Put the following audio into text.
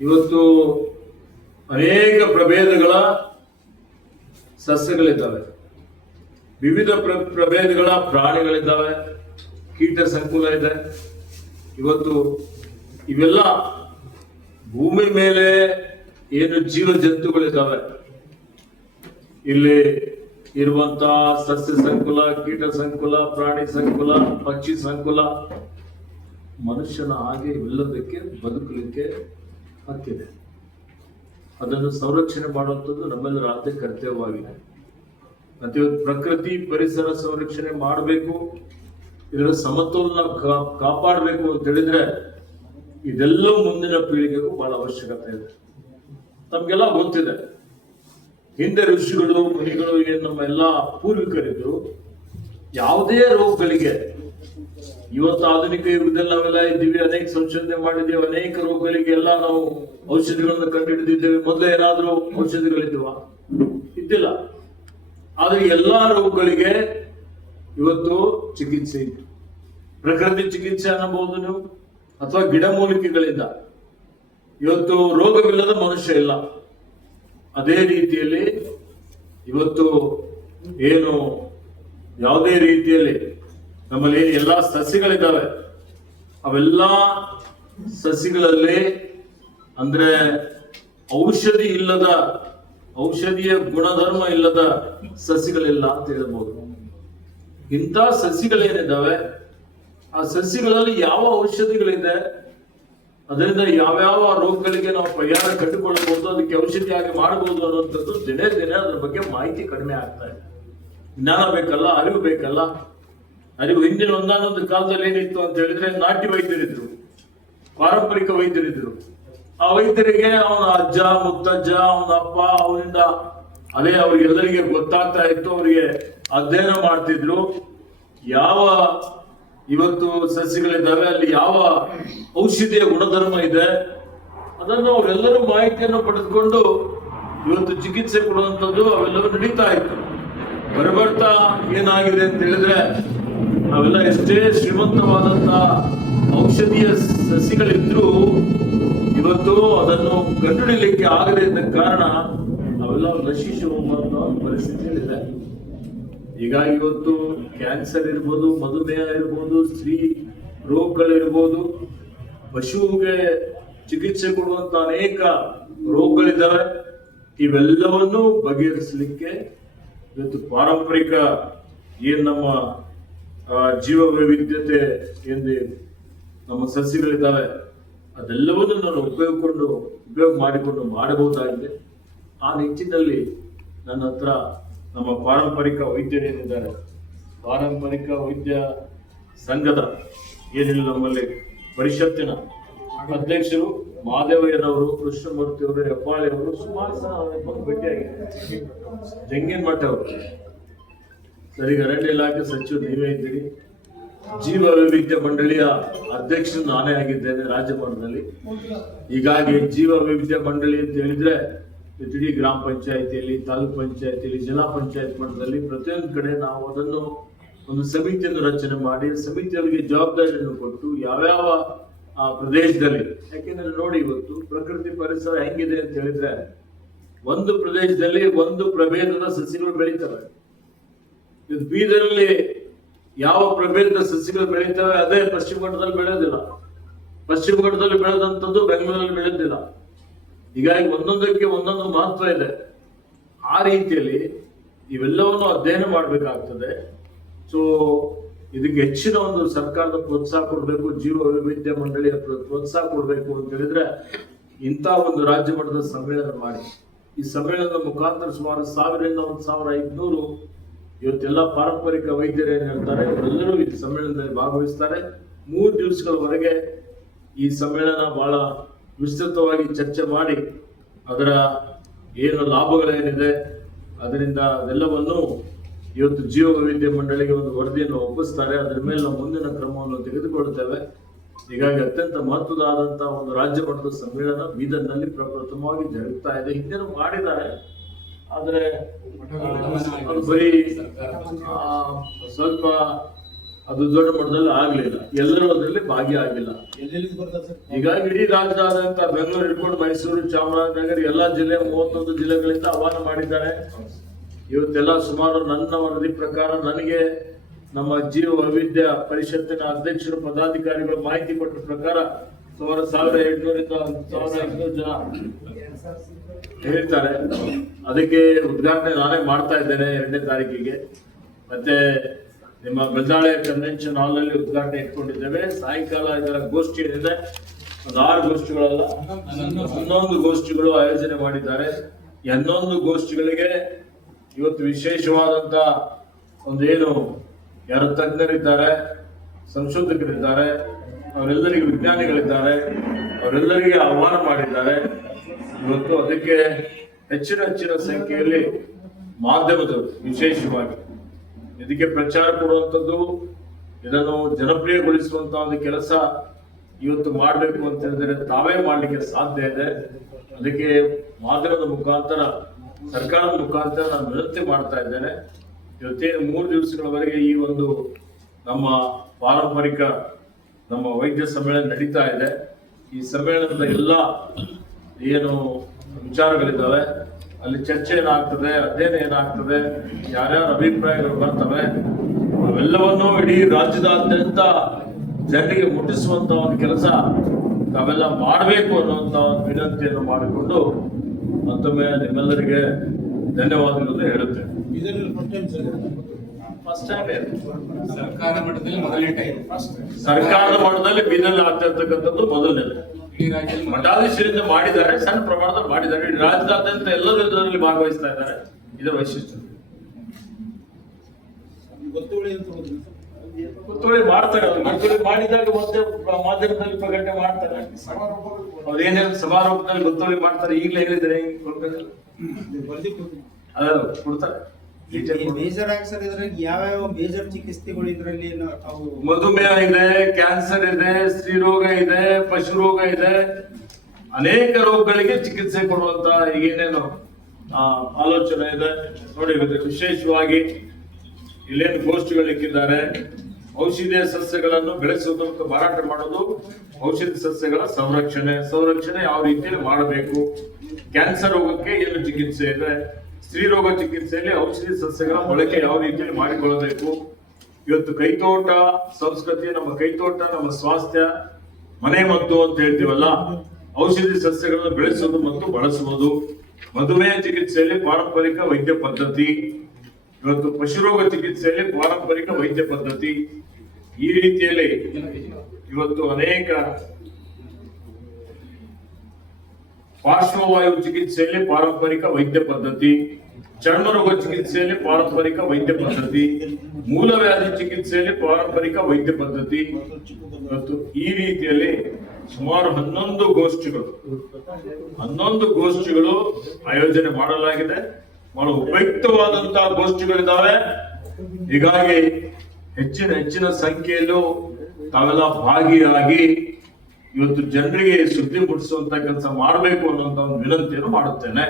ಇವತ್ತು ಅನೇಕ ಪ್ರಭೇದಗಳ ಸಸ್ಯಗಳಿದ್ದಾವೆ. ವಿವಿಧ ಪ್ರ, ಪ್ರಭೇದಗಳ ಪ್ರಾಣಿಗಳಿದ್ದಾವೆ. ಕೀಟ ಸಂಕುಲ ಇದೆ. ಇವತ್ತು ಇವೆಲ್ಲ ಭೂಮಿ ಮೇಲೆ ಏನು ಜೀವ ಜಂತುಗಳಿದ್ದಾವೆ. ಇಲ್ಲಿ ಇರುವಂತ ಸಸ್ಯ ಸಂಕುಲ, ಕೀಟ ಸಂಕುಲ, ಪ್ರಾಣಿ ಸಂಕುಲ, ಪಕ್ಷಿ ಸಂಕುಲ. ಮನುಷ್ಯನ ಹಾಗೆ ಇವೆಲ್ಲದಕ್ಕೆ ಬದುಕಲಿಕ್ಕೆ ಹಕ್ಕಿದೆ ಅದನ್ನು ಸಂರಕ್ಷಣೆ ಮಾಡುವಂಥದ್ದು ನಮ್ಮೆಲ್ಲರ ಆದ್ಯ ಕರ್ತವ್ಯವಾಗಿದೆ. ಮತ್ತೆ ಪ್ರಕೃತಿ ಪರಿಸರ ಸಂರಕ್ಷಣೆ ಮಾಡಬೇಕು, ಇದರ ಸಮತೋಲನ ಕಾಪಾಡಬೇಕು ಅಂತ ಹೇಳಿದ್ರೆ ಇದೆಲ್ಲವೂ ಮುಂದಿನ ಪೀಳಿಗೆಗೂ ಬಹಳ ಅವಶ್ಯಕತೆ ಇದೆ. ತಮ್ಗೆಲ್ಲ ಗೊತ್ತಿದೆ. ಹಿಂದೆ ಋಷಿಗಳು, ಮುನಿಗಳು ಏನು ನಮ್ಮ ಎಲ್ಲ ಪೂರ್ವಿಕರಿದ್ರು ಯಾವುದೇ ರೋಗಗಳಿಗೆ ಇವತ್ತು ಆಧುನಿಕ ಯುಗದಲ್ಲಿ ನಾವೆಲ್ಲ ಇದ್ದೀವಿ, ಅನೇಕ ಸಂಶೋಧನೆ ಮಾಡಿದ್ದೀವಿ, ಅನೇಕ ರೋಗಗಳಿಗೆ ಎಲ್ಲ ನಾವು ಔಷಧಿಗಳನ್ನು ಕಂಡುಹಿಡಿದಿದ್ದೇವೆ. ಮೊದಲು ಏನಾದರೂ ಔಷಧಿಗಳಿದ್ವಾ? ಇದ್ದಿಲ್ಲ. ಆದ್ರೆ ಎಲ್ಲಾ ರೋಗಗಳಿಗೆ ಇವತ್ತು ಚಿಕಿತ್ಸೆ ಇತ್ತು. ಪ್ರಕೃತಿ ಚಿಕಿತ್ಸೆ ಅನ್ನಬಹುದು ನೀವು, ಅಥವಾ ಗಿಡಮೂಲಿಕೆಗಳಿಂದ ಇವತ್ತು ರೋಗವಿಲ್ಲದ ಮನುಷ್ಯ ಇಲ್ಲ. ಅದೇ ರೀತಿಯಲ್ಲಿ ಇವತ್ತು ಏನು, ಯಾವುದೇ ರೀತಿಯಲ್ಲಿ ನಮ್ಮಲ್ಲಿ ಎಲ್ಲ ಸಸಿಗಳಿದ್ದಾವೆ ಅವೆಲ್ಲ ಸಸಿಗಳಲ್ಲಿ ಅಂದ್ರೆ ಔಷಧಿ ಇಲ್ಲದ, ಔಷಧಿಯ ಗುಣಧರ್ಮ ಇಲ್ಲದ ಸಸಿಗಳಿಲ್ಲ ಅಂತ ಹೇಳ್ಬೋದು. ಇಂಥ ಸಸಿಗಳೇನಿದ್ದಾವೆ ಆ ಸಸಿಗಳಲ್ಲಿ ಯಾವ ಔಷಧಿಗಳಿದೆ? ಅದರಿಂದ ಯಾವ್ಯಾವ ರೋಗಗಳಿಗೆ ನಾವು ಪರಿಹಾರ ಕಟ್ಟಿಕೊಳ್ಳಬಹುದು ಅದಕ್ಕೆ ಔಷಧಿಯಾಗಿ ಮಾಡಬಹುದು ಅನ್ನುವಂಥದ್ದು ದಿನೇ ದಿನೇ ಅದ್ರ ಬಗ್ಗೆ ಮಾಹಿತಿ ಕಡಿಮೆ ಆಗ್ತಾ ಇದೆ. ಜ್ಞಾನ ಬೇಕಲ್ಲ, ಅರಿವು ಬೇಕಲ್ಲ. ಅರಿವು ಹಿಂದಿನ ಒಂದಾನೊಂದು ಕಾಲದಲ್ಲಿ ಏನಿತ್ತು ಅಂತ ಹೇಳಿದ್ರೆ ನಾಟಿ ವೈದ್ಯರಿದ್ರು, ಪಾರಂಪರಿಕ ವೈದ್ಯರಿದ್ರು. ಆ ವೈದ್ಯರಿಗೆ ಅವನ ಅಜ್ಜ, ಮುತ್ತಜ್ಜ, ಅವನ ಅಪ್ಪ, ಅವನಿಂದ ಅದೇ ಅವ್ರಿಗೆಲ್ಲರಿಗೆ ಗೊತ್ತಾಗ್ತಾ ಇತ್ತು, ಅವರಿಗೆ ಅಧ್ಯಯನ ಮಾಡ್ತಿದ್ರು. ಯಾವ ಇವತ್ತು ಸಸ್ಯಗಳಿದ್ದಾವೆ ಅಲ್ಲಿ ಯಾವ ಔಷಧಿಯ ಗುಣಧರ್ಮ ಇದೆ, ಅದನ್ನು ಅವರೆಲ್ಲರೂ ಮಾಹಿತಿಯನ್ನು ಪಡೆದುಕೊಂಡು ಇವತ್ತು ಚಿಕಿತ್ಸೆ ಕೊಡುವಂಥದ್ದು ಅವೆಲ್ಲವೂ ನಡೀತಾ ಇತ್ತು. ಬರಬರ್ತಾ ಏನಾಗಿದೆ ಅಂತ ಹೇಳಿದ್ರೆ ನಾವೆಲ್ಲ ಎಷ್ಟೇ ಶ್ರೀಮಂತವಾದಂತಹ ಔಷಧೀಯ ಸಸಿಗಳಿದ್ರು ಇವತ್ತು ಅದನ್ನು ಕಂಡುಹಿಡಿಯಲಿಕ್ಕೆ ಆಗದೆ ಇದ್ದ ಕಾರಣ ನಾವೆಲ್ಲ ನಶಿಸಿ ಹೋಗುವಂತ ಪರಿಸ್ಥಿತಿಯಲ್ಲಿದೆ ಹೀಗಾಗಿ ಇವತ್ತು ಕ್ಯಾನ್ಸರ್ ಇರ್ಬೋದು, ಮಧುಮೇಹ ಇರ್ಬೋದು, ಸ್ತ್ರೀ ರೋಗಗಳಿರ್ಬೋದು, ಪಶುವಿಗೆ ಚಿಕಿತ್ಸೆ ಕೊಡುವಂತ ಅನೇಕ ರೋಗಗಳಿದ್ದಾವೆ. ಇವೆಲ್ಲವನ್ನೂ ಬಗೆಹರಿಸಲಿಕ್ಕೆ ಇವತ್ತು ಪಾರಂಪರಿಕ ಏನ್ ನಮ್ಮ ಜೀವ ವೈವಿಧ್ಯತೆ ಎಂದು ನಮ್ಮ ಸಸ್ಯಗಳಿದ್ದಾವೆ ಅದೆಲ್ಲವನ್ನು ನಾನು ಉಪಯೋಗಕೊಂಡು, ಉಪಯೋಗ ಮಾಡಿಕೊಂಡು ಮಾಡಬಹುದಾಗಿದೆ. ಆ ನಿಟ್ಟಿನಲ್ಲಿ ನನ್ನ ಹತ್ರ ನಮ್ಮ ಪಾರಂಪರಿಕ ವೈದ್ಯರೇನಿದ್ದಾರೆ ಪಾರಂಪರಿಕ ವೈದ್ಯ ಸಂಘದ ಏನಿಲ್ಲ ನಮ್ಮಲ್ಲಿ, ಪರಿಷತ್ತಿನ ಅಧ್ಯಕ್ಷರು ಮಾದೇವಯ್ಯನವರು ಕೃಷ್ಣಮೂರ್ತಿ ಅವರು ಹೆಬ್ಬಾಳಿ ಅವರು ಸುಮಾರು ಸಹ ಭೇಟಿಯಾಗಿದ್ದಾರೆ. ಜಂಗೇನ್ ಮಠ ಸರಿ, ಅರಣ್ಯ ಇಲಾಖೆ ಸಚಿವರು ನೀವೇ ಇದ್ದೀರಿ. ಜೀವ ವೈವಿಧ್ಯ ಮಂಡಳಿಯ ಅಧ್ಯಕ್ಷರು ನಾನೇ ಆಗಿದ್ದೇನೆ ರಾಜ್ಯ ಮಟ್ಟದಲ್ಲಿ ಹೀಗಾಗಿ ಜೀವ ವೈವಿಧ್ಯ ಮಂಡಳಿ ಅಂತ ಹೇಳಿದ್ರೆ ಇಡೀ ಗ್ರಾಮ ಪಂಚಾಯತಿಯಲ್ಲಿ, ತಾಲೂಕ್ ಪಂಚಾಯತಿಯಲ್ಲಿ, ಜಿಲ್ಲಾ ಪಂಚಾಯತ್ ಮಟ್ಟದಲ್ಲಿ ಪ್ರತಿಯೊಂದು ಕಡೆ ನಾವು ಅದನ್ನು ಒಂದು ಸಮಿತಿಯನ್ನು ರಚನೆ ಮಾಡಿ, ಸಮಿತಿಯವರಿಗೆ ಜವಾಬ್ದಾರಿಯನ್ನು ಕೊಟ್ಟು ಯಾವ್ಯಾವ ಆ ಪ್ರದೇಶದಲ್ಲಿ, ಯಾಕೆಂದ್ರೆ ನೋಡಿ ಇವತ್ತು ಪ್ರಕೃತಿ ಪರಿಸರ ಹೆಂಗಿದೆ ಅಂತ ಹೇಳಿದ್ರೆ ಒಂದು ಪ್ರದೇಶದಲ್ಲಿ ಒಂದು ಪ್ರಭೇದದ ಸಸಿಗಳು ಬೆಳೀತವೆ. ಇದು ಬೀದರಲ್ಲಿ ಯಾವ ಪ್ರಭೇದದ ಸಸಿಗಳು ಬೆಳೀತವೆ, ಅದೇ ಪಶ್ಚಿಮ ಘಟ್ಟದಲ್ಲಿ ಬೆಳೆಯೋದಿಲ್ಲ ಪಶ್ಚಿಮ ಘಟ್ಟದಲ್ಲಿ ಬೆಳೆದಂಥದ್ದು ಬೆಂಗಳೂರಲ್ಲಿ ಬೆಳೆಯೋದಿಲ್ಲ ಹೀಗಾಗಿ ಒಂದೊಂದಕ್ಕೆ ಒಂದೊಂದು ಮಹತ್ವ ಇದೆ. ಆ ರೀತಿಯಲ್ಲಿ ಇವೆಲ್ಲವನ್ನು ಅಧ್ಯಯನ ಮಾಡಬೇಕಾಗ್ತದೆ. ಸೊ ಇದಕ್ಕೆ ಹೆಚ್ಚಿನ ಒಂದು ಸರ್ಕಾರದ ಪ್ರೋತ್ಸಾಹ ಕೊಡಬೇಕು, ಜೀವ ವೈವಿಧ್ಯ ಮಂಡಳಿಯ ಪ್ರೋ- ಪ್ರೋತ್ಸಾಹ ಕೊಡಬೇಕು ಅಂತ ಹೇಳಿದ್ರೆ ಇಂಥ ಒಂದು ರಾಜ್ಯ ಮಟ್ಟದ ಸಮ್ಮೇಳನ ಮಾಡಿ. ಈ ಸಮ್ಮೇಳನದ ಮುಖಾಂತರ ಸುಮಾರು ಸಾವಿರದಿಂದ ಒಂದು ಸಾವಿರ ಐದುನೂರು ಇವತ್ತೆಲ್ಲ ಪಾರಂಪರಿಕ ವೈದ್ಯರು ಏನ್ ಹೇಳ್ತಾರೆ? ಇವರೆಲ್ಲರೂ ಈ ಸಮ್ಮೇಳನದಲ್ಲಿ ಭಾಗವಹಿಸ್ತಾರೆ. ಮೂರು ದಿವಸಗಳವರೆಗೆ ಈ ಸಮ್ಮೇಳನ ಬಹಳ ವಿಸ್ತೃತವಾಗಿ ಚರ್ಚೆ ಮಾಡಿ ಅದರ ಏನು ಲಾಭಗಳೇನಿದೆ, ಅದರಿಂದ ಅದೆಲ್ಲವನ್ನು ಇವತ್ತು ಜೀವ ವೈವಿಧ್ಯ ಮಂಡಳಿಗೆ ಒಂದು ವರದಿಯನ್ನು ಒಪ್ಪಿಸ್ತಾರೆ. ಅದರ ಮೇಲೆ ನಾವು ಮುಂದಿನ ಕ್ರಮವನ್ನು ತೆಗೆದುಕೊಳ್ಳುತ್ತೇವೆ. ಹೀಗಾಗಿ ಅತ್ಯಂತ ಮಹತ್ವದಾದಂತಹ ಒಂದು ರಾಜ್ಯ ಮಟ್ಟದ ಸಮ್ಮೇಳನ ಬೀದರ್ನಲ್ಲಿ ಪ್ರಪ್ರಥಮವಾಗಿ ಜರುಗ್ತಾ ಇದೆ. ಹಿಂದೆನೂ ಮಾಡಿದ್ದಾರೆ. ಆದ್ರೆ ಬರೀ ಸ್ವಲ್ಪ ಅದು ದೊಡ್ಡ ಮಟ್ಟದಲ್ಲಿ ಆಗ್ಲಿಲ್ಲ. ಎಲ್ಲರೂ ಅದರಲ್ಲಿ ಭಾಗಿಯಾಗಿಲ್ಲ ಹೀಗಾಗಿ ಇಡೀ ರಾಜ್ಯದಾದ್ಯಂತ ಬೆಂಗಳೂರು ಇಟ್ಕೊಂಡು ಮೈಸೂರು ಚಾಮರಾಜನಗರ ಎಲ್ಲಾ ಜಿಲ್ಲೆ ಮೂವತ್ತೊಂದು ಜಿಲ್ಲೆಗಳಿಂದ ಆಹ್ವಾನ ಮಾಡಿದ್ದಾರೆ. ಇವತ್ತೆಲ್ಲ ಸುಮಾರು ನನ್ನ ವರದಿ ಪ್ರಕಾರ ನನಗೆ ನಮ್ಮ ಜೀವ ವೈವಿಧ್ಯ ಪರಿಷತ್ತಿನ ಅಧ್ಯಕ್ಷರು ಪದಾಧಿಕಾರಿಗಳು ಮಾಹಿತಿ ಕೊಟ್ಟ ಪ್ರಕಾರ ಸುಮಾರು ಸಾವಿರದ ಎಂಟುನೂರಿಂದ ಸಾವಿರ ಎಂಟುನೂರು ಜನ ಹೇಳ್ತಾರೆ ಅದಕ್ಕೆ ಉದ್ಘಾಟನೆ ನಾನೇ ಮಾಡ್ತಾ ಇದ್ದೇನೆ ಎರಡನೇ ತಾರೀಕಿಗೆ. ಮತ್ತೆ ನಿಮ್ಮ ಬೆಳ್ದಾಳೆ ಕನ್ವೆನ್ಷನ್ ಹಾಲ್ ಅಲ್ಲಿ ಉದ್ಘಾಟನೆ ಇಟ್ಕೊಂಡಿದ್ದೇವೆ. ಸಾಯಂಕಾಲ ಇದರ ಗೋಷ್ಠಿ ಏನಿದೆ, ಒಂದು ಆರು ಗೋಷ್ಠಿಗಳಲ್ಲ, ಹನ್ನೊಂದು ಗೋಷ್ಠಿಗಳು ಆಯೋಜನೆ ಮಾಡಿದ್ದಾರೆ. ಈ ಹನ್ನೊಂದು ಗೋಷ್ಠಿಗಳಿಗೆ ಇವತ್ತು ವಿಶೇಷವಾದಂತ ಒಂದು ಏನು ಯಾರು ತಜ್ಞರಿದ್ದಾರೆ ಸಂಶೋಧಕರಿದ್ದಾರೆ, ಅವರೆಲ್ಲರಿಗೂ ವಿಜ್ಞಾನಿಗಳಿದ್ದಾರೆ, ಅವರೆಲ್ಲರಿಗೆ ಆಹ್ವಾನ ಮಾಡಿದ್ದಾರೆ. ಇವತ್ತು ಅದಕ್ಕೆ ಹೆಚ್ಚಿನ ಹೆಚ್ಚಿನ ಸಂಖ್ಯೆಯಲ್ಲಿ ಮಾಧ್ಯಮದವರು ವಿಶೇಷವಾಗಿ. ಇದಕ್ಕೆ ಪ್ರಚಾರ ಕೊಡುವಂಥದ್ದು, ಇದನ್ನು ಜನಪ್ರಿಯಗೊಳಿಸುವಂತ ಒಂದು ಕೆಲಸ ಇವತ್ತು ಮಾಡಬೇಕು ಅಂತ ಹೇಳಿದ್ರೆ ತಾವೇ ಮಾಡಲಿಕ್ಕೆ ಸಾಧ್ಯ ಇದೆ. ಅದಕ್ಕೆ ಮಾಧ್ಯಮದ ಮುಖಾಂತರ, ಸರ್ಕಾರದ ಮುಖಾಂತರ ನಾನು ವಿನಂತಿ ಮಾಡ್ತಾ ಇದ್ದೇನೆ. ಇವತ್ತೇನು ಮೂರು ದಿವಸಗಳವರೆಗೆ ಈ ಒಂದು ನಮ್ಮ ಪಾರಂಪರಿಕ ನಮ್ಮ ವೈದ್ಯ ಸಮ್ಮೇಳನ ನಡೀತಾ ಇದೆ. ಈ ಸಮ್ಮೇಳನದ ಎಲ್ಲ ಏನು ವಿಚಾರಗಳಿದ್ದಾವೆ ಅಲ್ಲಿ ಚರ್ಚೆ ಏನಾಗ್ತದೆ ಅಧ್ಯಯನ ಏನಾಗ್ತದೆ ಯಾರ್ಯಾರ ಅಭಿಪ್ರಾಯಗಳು ಬರ್ತವೆ ಅವೆಲ್ಲವನ್ನೂ ಇಡೀ ರಾಜ್ಯದಾದ್ಯಂತ ಜನರಿಗೆ ಮುಟ್ಟಿಸುವಂತ ಒಂದು ಕೆಲಸ ತಾವೆಲ್ಲ ಮಾಡಬೇಕು ಅನ್ನುವಂತ ಒಂದು ವಿನಂತಿಯನ್ನು ಮಾಡಿಕೊಂಡು ಮತ್ತೊಮ್ಮೆ ನಿಮ್ಮೆಲ್ಲರಿಗೆ ಧನ್ಯವಾದಗಳನ್ನು ಹೇಳುತ್ತೇನೆ. ಸರ್ಕಾರದ ಮಟ್ಟದಲ್ಲಿ ಮೊದಲನೇ ಟೈಮ್ ಸರ್ಕಾರದ ಮಟ್ಟದಲ್ಲಿ ಬೀದರ್ ಆಗ್ತಿರ್ತಕ್ಕಂಥದ್ದು ಮೊದಲನೇದು ರಾಜ್ಯದಲ್ಲಿ ಮಠಾಧೀಶರಿಂದ ಮಾಡಿದ್ದಾರೆ ಸಣ್ಣ ಪ್ರಮಾಣದಲ್ಲಿ ಮಾಡಿದ್ದಾರೆ. ರಾಜ್ಯದಾದ್ಯಂತ ಎಲ್ಲರೂ ಇದರಲ್ಲಿ ಭಾಗವಹಿಸ್ತಾ ಇದ್ದಾರೆ. ಇದರ ವೈಶಿಷ್ಟ್ಯ. ಗೊತ್ತುವಳಿ ಅಂತ ಹೋದ್ರಿ ಗೊತ್ತುವಳಿ ಮಾಡ್ತಾರೆ ಅವ್ರು ಗೊತ್ತುವಳಿ ಮಾಡಿದಾಗ ಮತ್ತೆ ಮಾಧ್ಯಮದಲ್ಲಿ ಪ್ರಕಟಣೆ ಮಾಡ್ತಾರೆ. ಅವ್ರು ಏನೇನು ಸಮಾರೋಪದಲ್ಲಿ ಗೊತ್ತುವಳಿ ಮಾಡ್ತಾರೆ. ಈಗಲೇ ಹೇಳಿದ್ರೆ ಹೆಂಗ್ ಕೊಡ್ಬೇಕಲ್ಲ ಕೊಡ್ತಾರೆ. ಮೇಜರ್ ಯಾವ್ಯಾವ ಮೇಜರ್ ಚಿಕಿತ್ಸೆಗಳು ಇದರಲ್ಲಿ ಮಧುಮೇಹ ಇದೆ ಕ್ಯಾನ್ಸರ್ ಇದೆ ಸ್ತ್ರೀರೋಗ ಇದೆ ಪಶು ರೋಗ ಇದೆ. ಅನೇಕ ರೋಗಗಳಿಗೆ ಚಿಕಿತ್ಸೆ ಕೊಡುವಂತ ಈಗೇನೇನು ಆ, ಆಲೋಚನೆ ಇದೆ. ನೋಡಿ ವಿಶೇಷವಾಗಿ ಇಲ್ಲೇನು ಗೋಷ್ಠಿಗಳು ಇಕ್ಕಿದ್ದಾರೆ ಔಷಧೀಯ ಸಸ್ಯಗಳನ್ನು ಬೆಳೆಸುವುದು ಮತ್ತು ಮಾರಾಟ ಮಾಡೋದು ಔಷಧಿ ಸಸ್ಯಗಳ ಸಂರಕ್ಷಣೆ. ಸಂರಕ್ಷಣೆ ಯಾವ ರೀತಿಯಲ್ಲಿ ಮಾಡಬೇಕು? ಕ್ಯಾನ್ಸರ್ ರೋಗಕ್ಕೆ ಏನು ಚಿಕಿತ್ಸೆ ಇದೆ? ಸ್ತ್ರೀರೋಗ ಚಿಕಿತ್ಸೆಯಲ್ಲಿ ಔಷಧಿ ಸಸ್ಯಗಳ ಬಳಕೆ ಯಾವ ರೀತಿಯಲ್ಲಿ ಮಾಡಿಕೊಳ್ಳಬೇಕು? ಇವತ್ತು ಕೈತೋಟ ಸಂಸ್ಕೃತಿ, ನಮ್ಮ ಕೈತೋಟ, ನಮ್ಮ ಸ್ವಾಸ್ಥ್ಯ ಮನೆ ಮದ್ದು ಅಂತ ಹೇಳ್ತೀವಲ್ಲ, ಔಷಧಿ ಸಸ್ಯಗಳನ್ನು ಬೆಳೆಸುವುದು ಮತ್ತು ಬಳಸುವುದು. ಮಧುಮೇಹ ಚಿಕಿತ್ಸೆಯಲ್ಲಿ ಪಾರಂಪರಿಕ ವೈದ್ಯ ಪದ್ಧತಿ. ಇವತ್ತು ಪಶುರೋಗ ಚಿಕಿತ್ಸೆಯಲ್ಲಿ ಪಾರಂಪರಿಕ ವೈದ್ಯ ಪದ್ಧತಿ. ಈ ರೀತಿಯಲ್ಲಿ ಇವತ್ತು ಅನೇಕ ಪಾರ್ಶ್ವವಾಯು ಚಿಕಿತ್ಸೆಯಲ್ಲಿ ಪಾರಂಪರಿಕ ವೈದ್ಯ ಪದ್ಧತಿ, ಚರ್ಮರೋಗ ಚಿಕಿತ್ಸೆಯಲ್ಲಿ ಪಾರಂಪರಿಕ ವೈದ್ಯ ಪದ್ಧತಿ, ಮೂಲವ್ಯಾಧಿ ಚಿಕಿತ್ಸೆಯಲ್ಲಿ ಪಾರಂಪರಿಕ ವೈದ್ಯ ಪದ್ಧತಿ ಮತ್ತು ಈ ರೀತಿಯಲ್ಲಿ ಸುಮಾರು ಹನ್ನೊಂದು ಗೋಷ್ಠಿಗಳು ಹನ್ನೊಂದು ಗೋಷ್ಠಿಗಳು ಆಯೋಜನೆ ಮಾಡಲಾಗಿದೆ. ಬಹಳ ಉಪಯುಕ್ತವಾದಂತಹ ಗೋಷ್ಠಿಗಳಿದ್ದಾವೆ ಹೀಗಾಗಿ ಹೆಚ್ಚಿನ ಹೆಚ್ಚಿನ ಸಂಖ್ಯೆಯಲ್ಲೂ ತಾವೆಲ್ಲ ಭಾಗಿಯಾಗಿ ಇವತ್ತು ಜನರಿಗೆ ಸುದ್ದಿ ಮುಟ್ಟಿಸುವಂತ ಕೆಲಸ ಮಾಡಬೇಕು ಅನ್ನುವಂತ ಒಂದು ವಿನಂತಿಯನ್ನು ಮಾಡುತ್ತೇನೆ.